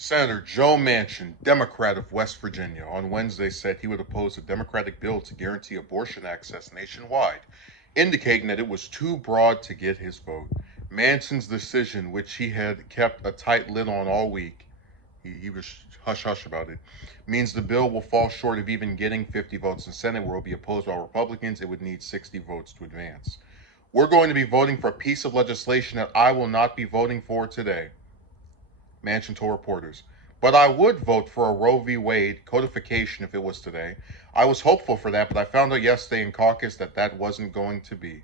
Senator Joe Manchin, Democrat of West Virginia, on Wednesday said he would oppose a Democratic bill to guarantee abortion access nationwide, indicating that it was too broad to get his vote. Manchin's decision, which he had kept a tight lid on all week, he was hush hush about it, means the bill will fall short of even getting 50 votes in the Senate, where it will be opposed by Republicans. It would need 60 votes to advance. We're going to be voting for a piece of legislation that I will not be voting for today, Manchin told reporters. But I would vote for a Roe v. Wade codification if it was today. I was hopeful for that, but I found out yesterday in caucus that that wasn't going to be.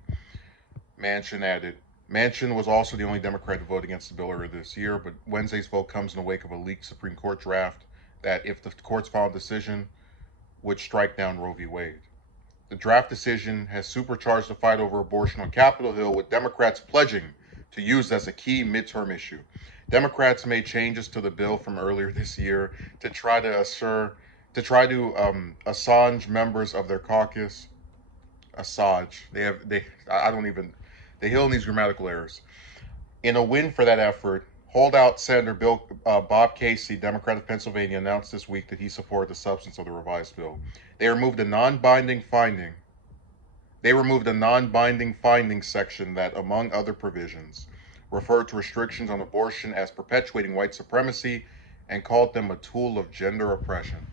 Manchin added. Manchin was also the only Democrat to vote against the bill earlier this year, but Wednesday's vote comes in the wake of a leaked Supreme Court draft that, if the court's final decision, would strike down Roe v. Wade. The draft decision has supercharged the fight over abortion on Capitol Hill, with Democrats pledging to use it as a key midterm issue. Democrats made changes to the bill from earlier this year to try to assange members of their caucus. Assange. I don't even. They heal these grammatical errors. In a win for that effort, holdout Senator Bob Casey, Democrat of Pennsylvania, announced this week that he supported the substance of the revised bill. They removed a non-binding finding section that, among other provisions, referred to restrictions on abortion as perpetuating white supremacy and called them a tool of gender oppression.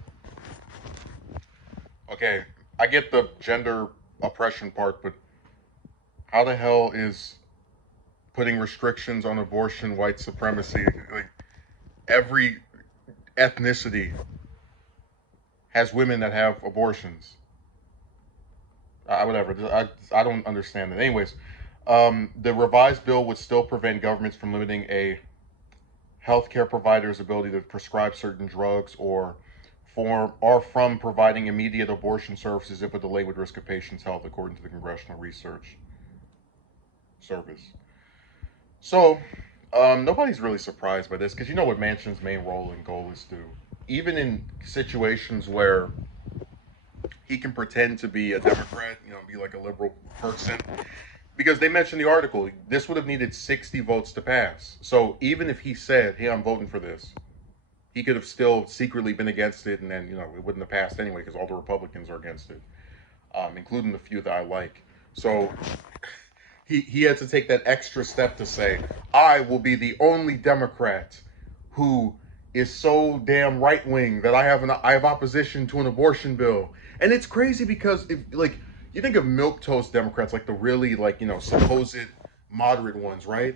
Okay, I get the gender oppression part, but how the hell is putting restrictions on abortion white supremacy? Like, every ethnicity has women that have abortions. Whatever. I don't understand it. Anyways, the revised bill would still prevent governments from limiting a healthcare provider's ability to prescribe certain drugs or from providing immediate abortion services if a delay would risk a patient's health, according to the Congressional Research Service. So, nobody's really surprised by this, because you know what Manchin's main role and goal is to, even in situations where he can pretend to be a Democrat, be like a liberal person, because they mentioned the article, this would have needed 60 votes to pass. So even if he said, hey, I'm voting for this, he could have still secretly been against it, and then, it wouldn't have passed anyway, because all the Republicans are against it, including the few that I like. So he had to take that extra step to say, I will be the only Democrat who is so damn right wing that I have opposition to an abortion bill. And it's crazy because if you think of milquetoast Democrats, like the really supposed moderate ones, right?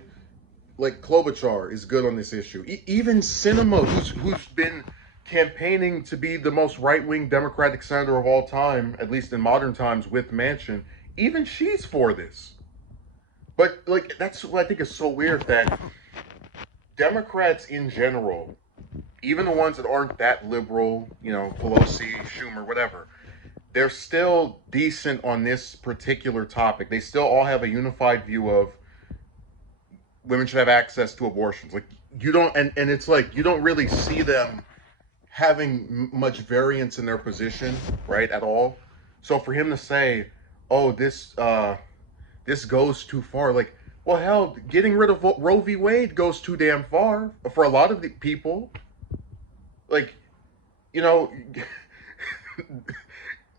Like Klobuchar is good on this issue. Even Sinema, who's been campaigning to be the most right-wing Democratic senator of all time, at least in modern times, with Manchin, even she's for this. But that's what I think is so weird, that Democrats in general, even the ones that aren't that liberal, Pelosi, Schumer, whatever, they're still decent on this particular topic. They still all have a unified view of women should have access to abortions. You don't, and it's you don't really see them having much variance in their position, right, at all. So for him to say, oh, this goes too far, well, hell, getting rid of Roe v. Wade goes too damn far for a lot of the people.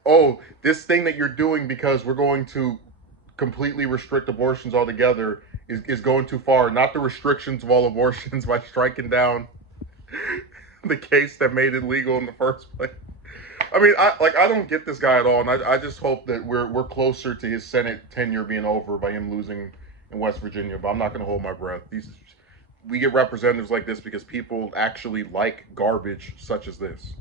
Oh, this thing that you're doing because we're going to completely restrict abortions altogether is going too far. Not the restrictions of all abortions by striking down the case that made it legal in the first place. I mean, I don't get this guy at all, and I just hope that we're closer to his Senate tenure being over by him losing in West Virginia. But I'm not going to hold my breath. We get representatives like this because people actually like garbage such as this.